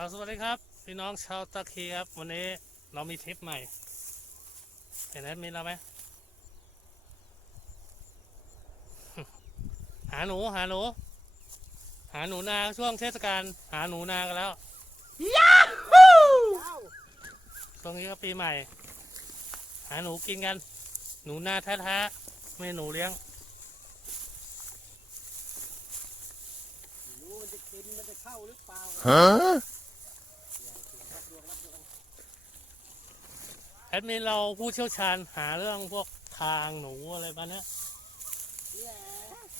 อ่าสวัสดีครับ พี่น้องชาวตะคีครับ วันนี้เรามีทริปใหม่ เห็นแอดมินเราไหมหาหนูหาหนู หาหนูนาช่วงเทศกาลหาหนูนากันแล้วตรงนี้ก็ปีใหม่ หาหนูกินกัน หนูนาแท้ๆไม่หนูเลี้ยงรู้มันจะกินมันจะเข้าหรือเปล่า Huh? แอดมินเราผู้เชี่ยวชาญหาเรื่องพวกทางหนูอะไรบ้านี้ย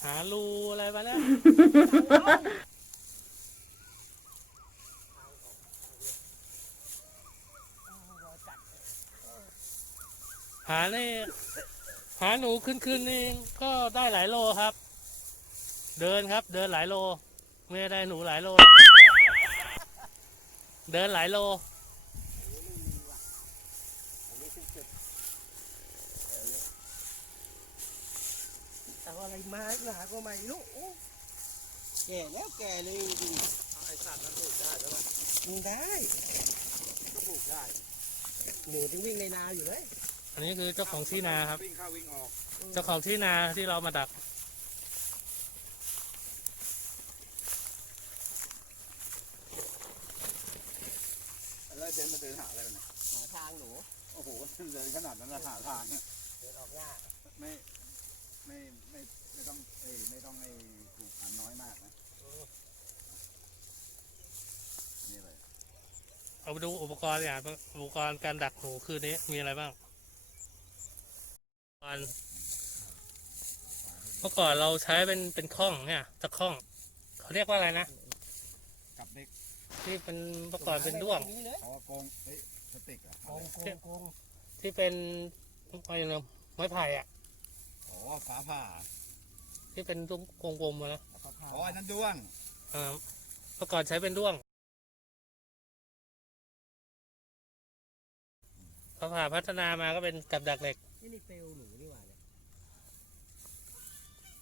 หารูอะไรบ้านี้ยหาในหาหนูขึ้นคืนนี่ก็ได้หลายโลครับ เดินครับ เดินหลายโล ไม่ได้หนูหลายโล เดินหลายโล อาอะไรมาหนาก็ไม่รู้โอ้แก่แล้วแก่เลยจริงไอสัตว์นั้นปลูกได้ใช่ไหมๆมันได้ก็ปลูกได้หนูที่วิ่งในนาอยู่เลยอันนี้คือเจ้าของที่นาครับ วิ่งเข้าวิ่งออก เจ้าของที่นาที่เรามาดักแล้วเดินมาเดินหาอะไรกันเนี่ยหาทางหนู โอ้โหเดินขนาดนั้นนะหาทางเนี่ยเดินออกหน้าไม่ ไม่ไม่ไม่ต้องเอ้ยไม่ต้องไอ้ปลูกอันน้อยมากนะนี่เลยเอาไปดูอุปกรณ์อย่างอุปกรณ์การดักหนูคืนนี้มีอะไรบ้างอุปกรณ์เมื่อก่อนเราใช้เป็นเป็นข้องเนี่ยตะข้อง เขาเรียกว่าอะไรนะกับเด็กที่เป็นเมื่อก่อนเป็นด้วงนี้เลยเขาว่าโกงเอ้ยสติกเหรอะโกงโกงโกงที่เป็นอะไรนะไม้ไผ่อะ อ๋อฟ้าผ่าที่เป็นตุ้มกลมๆอะนะแล้วก็พาอ๋ออันนั้นด้วงอ่าเมื่อก่อนใช้เป็นด้วงพอผ่าพัฒนามาก็เป็นกับดักเหล็กนี่นี่เปลวหนูนี่หว่าเนี่ย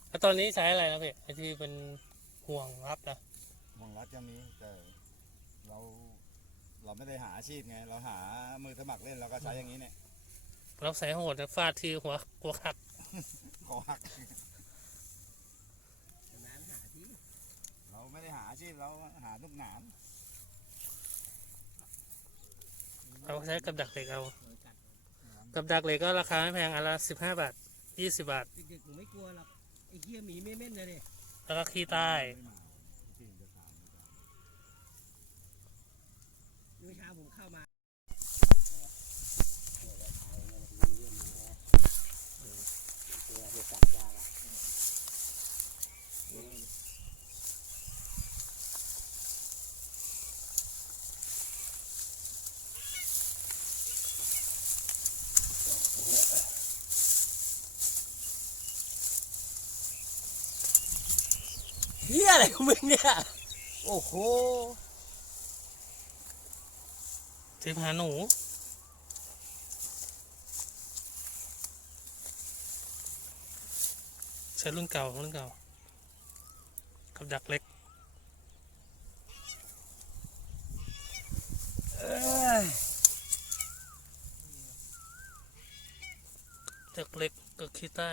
แล้วตอนนี้ใช้อะไรนะพี่ไอที่เป็นห่วงรับนะมองรัดก็มีแต่เราเราไม่ได้หาอาชีพไง เราหามือสมัครเล่นเราก็ใช้อย่างนี้เนี่ยเราใส่โหดนะฟาดทีหัวหัวหัก ขอหักนานหาที่เราไม่ได้หาอาชีพเราหาลูกหนามเราใช้กับดักเหล็กเอาโดยกัดกับดักเหล็กก็ราคาไม่แพงอันละสิบห้าบาทยี่สิบาทเด็กๆหนูไม่กลัวหรอกไอ้เหี้ยหมีไม่เม่นเลยเนี่ยแล้วก็ขี้ใต้ไม่มาจริงจะถาม เมื่อเช้าผมเข้ามา เฮีย อะไรของมึงเนี่ย โอ้โหทิปหาหนู ใช้รุ่นเก่ารุ่นเก่า กับดักเล็กดักเล็กก็ขี้ใต้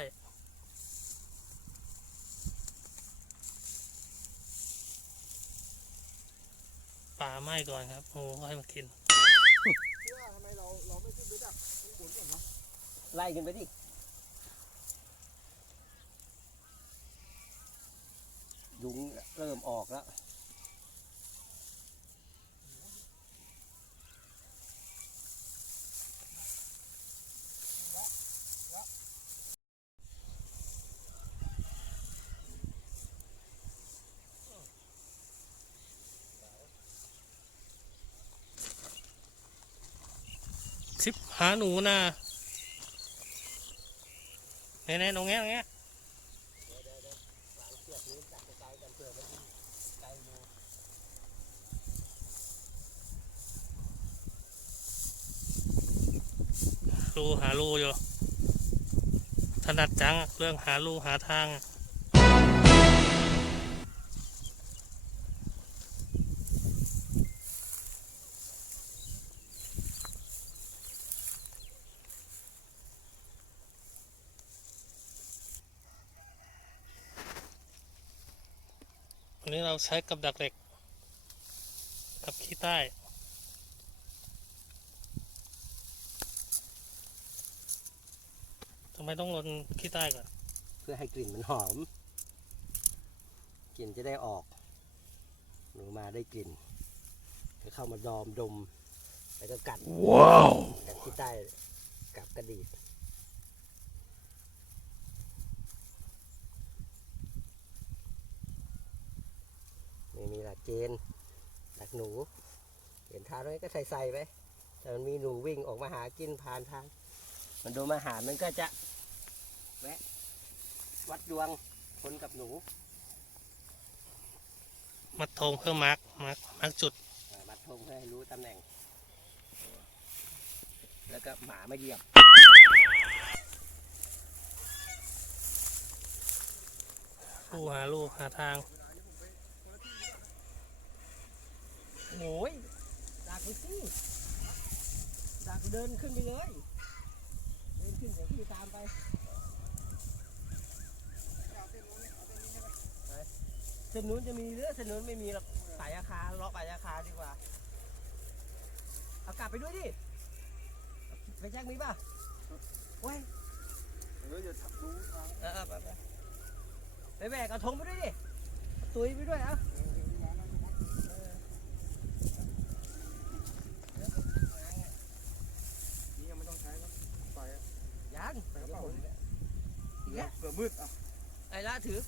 ป่าไหม้ก่อนครับโอ้ให้มากินทำไมเราเราไม่ขึ้นไปดักข้างบนก่อนเนาะไล่กันไปดิยุงเริ่มออกแล้ว ทิปหาหนูนะไหนๆตรงเงี้ยตรงเงี้ยรูหารูอยู่ถนัดจังเรื่องหารูหาทางอะ นี้เรา ใช้กับดักเหล็ก กับขี้ใต้ ทำไมต้องลนขี้ใต้ก่อน เพื่อให้กลิ่นมันหอม กลิ่นจะได้ออก หนูมาได้กลิ่นก็เข้ามาดอมดม แล้วก็กัดว้าวกัดที่ใต้กับกระดีดไม่มีหลัก เกณฑ์หลักหนู เห็นทางนั้นก็ใส่ใส่ๆไปแต่มันมีหนูวิ่งออกมาหากินผ่านทาง มันโดนมาหามันก็จะแวะวัดดวงคนกับหนู มัดธงเพื่อมาร์กมาร์กมาร์กจุดอ่ามัดธงเพื่อให้รู้ตำแหน่ง แล้วก็หมามาเหยียบลูกหาลูกหาทาง โอ้ยดักไปสิดักเดินขึ้นไปเลย เดินขึ้นเดี๋ยวพี่ตามไปเส้นนู้นจะมีหรือเส้นนู้นไม่มีหรอกสายอาคาเลาะสายอาคาดีกว่า เอากลับไปด้วยดิไปแจ็คมีป่ะเว้ยเดี๋ยวจะทับดูทางเออไปไปไปแบกกระทงไปด้วยดิเอาตุยไปด้วยเอะ นี่ยังไม่ต้องใช้แล้วไฟอะ ยัง ใส่กระเป๋าดิ เนี่ย เสือ มืดอะไอ้ละถือ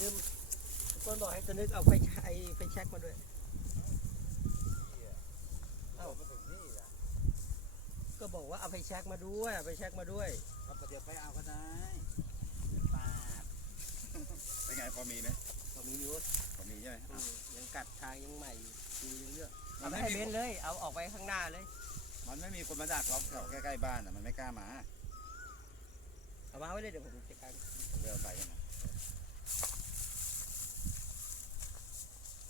ลืมต้นบอกให้ตัวนึกเอาไฟฉายไฟแช็กมาด้วย เอ้ามาถึงนี่อะก็บอกว่าเอาไฟแช็กมาด้วยเอาไฟแช็กมาด้วยก็เดี๋ยวไปเอาก็ได้ปาดเป็นไง พอมีไหมพอมีอยู่พอมีใช่ไหมอืมยังกัดทางยังใหม่อยู่ยังเลือกมัเอานไปไม่ให้มีเบนเลย เอาออกไปข้างหน้าเลย มันไม่มีคนมาดักเราแถวใกล้ๆบ้านอะมันไม่กล้ามาเอามาไว้เลยเดี๋ยวผมจัดการเดินไปกันนะ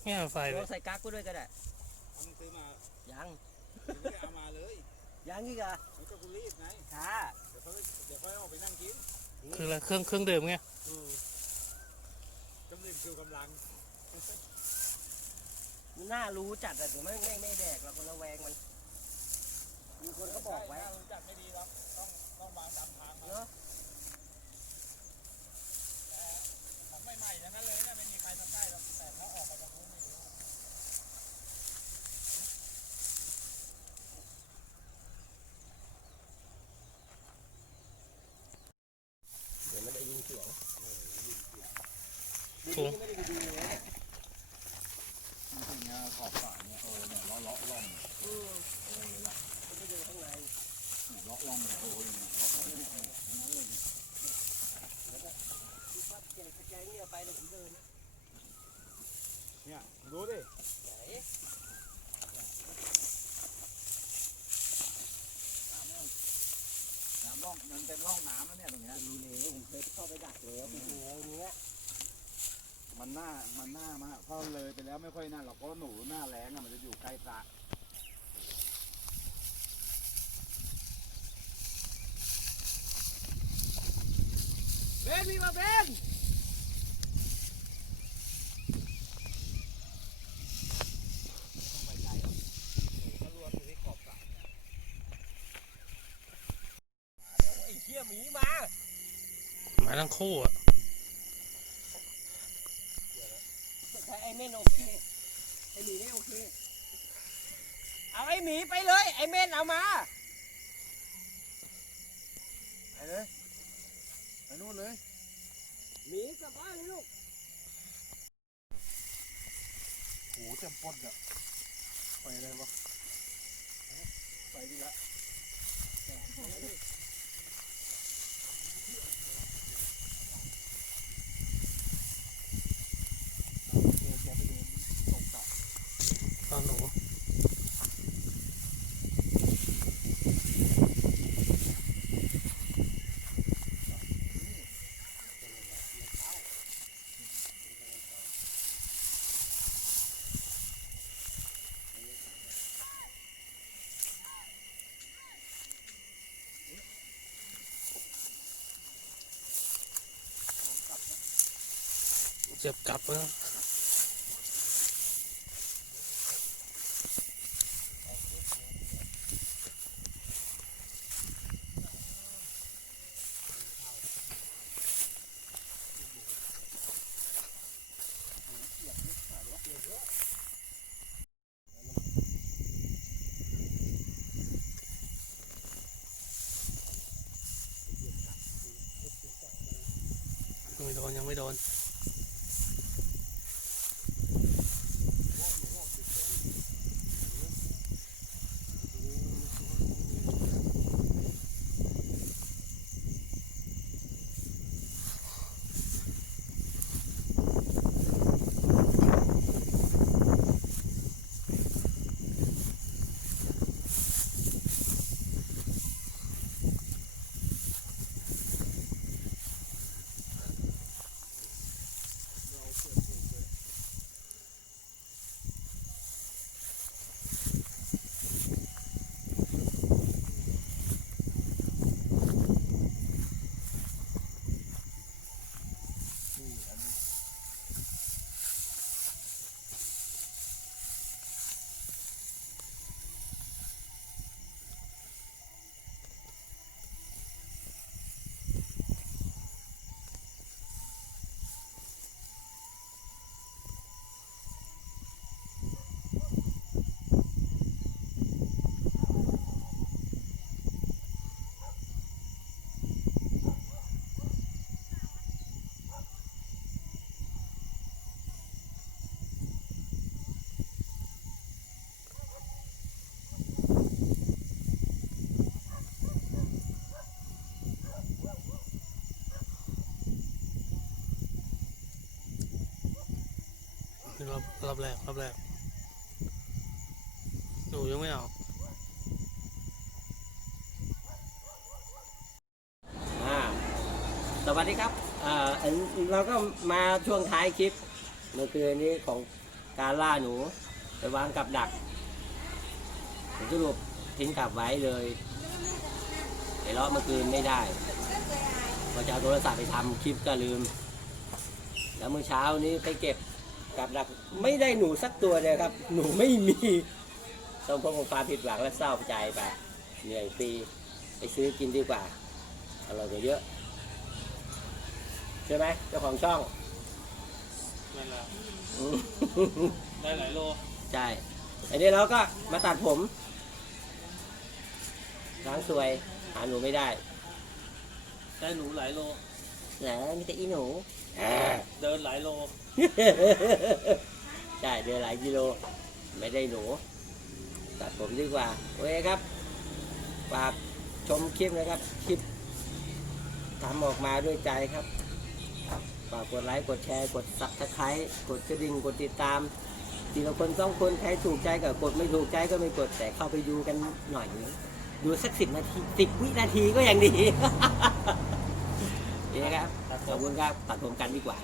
แง่ไฟเลลยองใส่กั๊กก็ด้วยก็ได้เอามึงซื้อมายังไม่ได้เอามาเลยยังอีกเหรอะมันก็กูรีบไงช้าเดี๋ยวเขาเดี๋ยวเขาออกไปนั่งกินคืออะไรเครื่องเครื่องดื่มไง อืม กำลังคือกำลัง มั นน่ารู้จัดอะเดี๋ยวไม่ไม่ไม่แดกเราคนละแวงมัน มีคนเขาบอกไว้ รู้จักไม่ดีหรอกต้องต้องวางตามทางมาเนาะ ของใหม่ๆทั้งนั้นเลยเนี่ยไม่มีใครทำได้หรอกแต่เขาออกมาจากนู้นไม่รู้ เดี๋ยวมันได้ยินเสียง ถูก ไม่ได้ดูเลยเนี่ย จริงๆอะขอบสระเนี่ยโอ้เนี่ยเลาะเลาะล่อง อืม โอ้เลยล่ะ มันก็อยู่ข้างใน เนี่ยเลาะล่องเนี่ยโอ้เลยเนี่ยเลาะล่องเนี่ยทั้งนั้นเลยเนี่ย ที่พัดเก่งแกงเนี่ยไปเดี๋ยวผมเดินนะ เนี่ยดูดิไหนน้ำร่องมันเป็นร่องน้ำแล้วเนี่ยตรงเนี้ยดูเลยผมเคยเข้าไปดักเลยเป็นหัวอย่างเงี้ยมันหน้ามันหน้ามากเพราะเลยไปแล้วไม่ค่อยน่าหรอกเพราะหนูหน้าแรงอะมันจะอยู่ใกล้สระเบนพี่มาเบนไอ้เหี้ยหมีมา มาทั้ งคู่อะใช้ไอ้เม่นโอเคไอ้หมีไม่โอเค เอาไอ้หมีไปเลย ไอ้เม่นเอามาไปเลยไปนู่นเลยหมีกลับบ้านเลยลูกโอ้เต็มปดอะไปเลยวะไปดีละ ตอนหนูเจ็บกลับแล้ ยังไม่โดนยังไม่โดน นี่รอบรอบแรกรอบแรกหนูยังไม่ออกอ่าสวัสดีครับอ่าอันเราก็มาช่วงท้ายคลิปเมื่อคืนนี้ของการล่าหนูไปวางกับดักผมสรุปทิ้งกลับไว้เลยไอ้ล้อเมื่อคืนไม่ได้พอจะเอาโทรศัพท์ไปทำคลิปก็ลืม แล้วเมื่อเช้านี้ไปเก็บ กับดักไม่ได้หนูสักตัวเลยครับ หนูไม่มีต้องพบกับความผิดหวังและเศร้าใจไปเหนื่อยฟรีไปซื้อกินดีกว่าอร่อยกว่าเยอะใช่ไหมเจ้าของช่องนั่นแหละอืมได้หลายโลใช่อันนี้เราก็มาตัดผมล้างสวยหาหนูไม่ได้ได้หนูหลายโลเหรอมีแต่อีหนูอ่าเดินหลายโลใช่เดินหลายกิโล ไม่ได้หนู ตัดผมดีกว่า โอเคครับ ฝากชมคลิปนะครับ คลิปทำออกมาด้วยใจครับ ฝากกดไลค์ กดแชร์ กดซับสไครต์กดกระดิ่ง กดติดตามทีละคนสองคนใครถูกใจก็กดไม่ถูกใจก็ไม่กดแต่เข้าไปดูกันหน่อยนึงดูสักสิบนาทีสิบวินาทีก็ยังดีนี่ครับขอบคุณครับตัดผมกันดีกว่า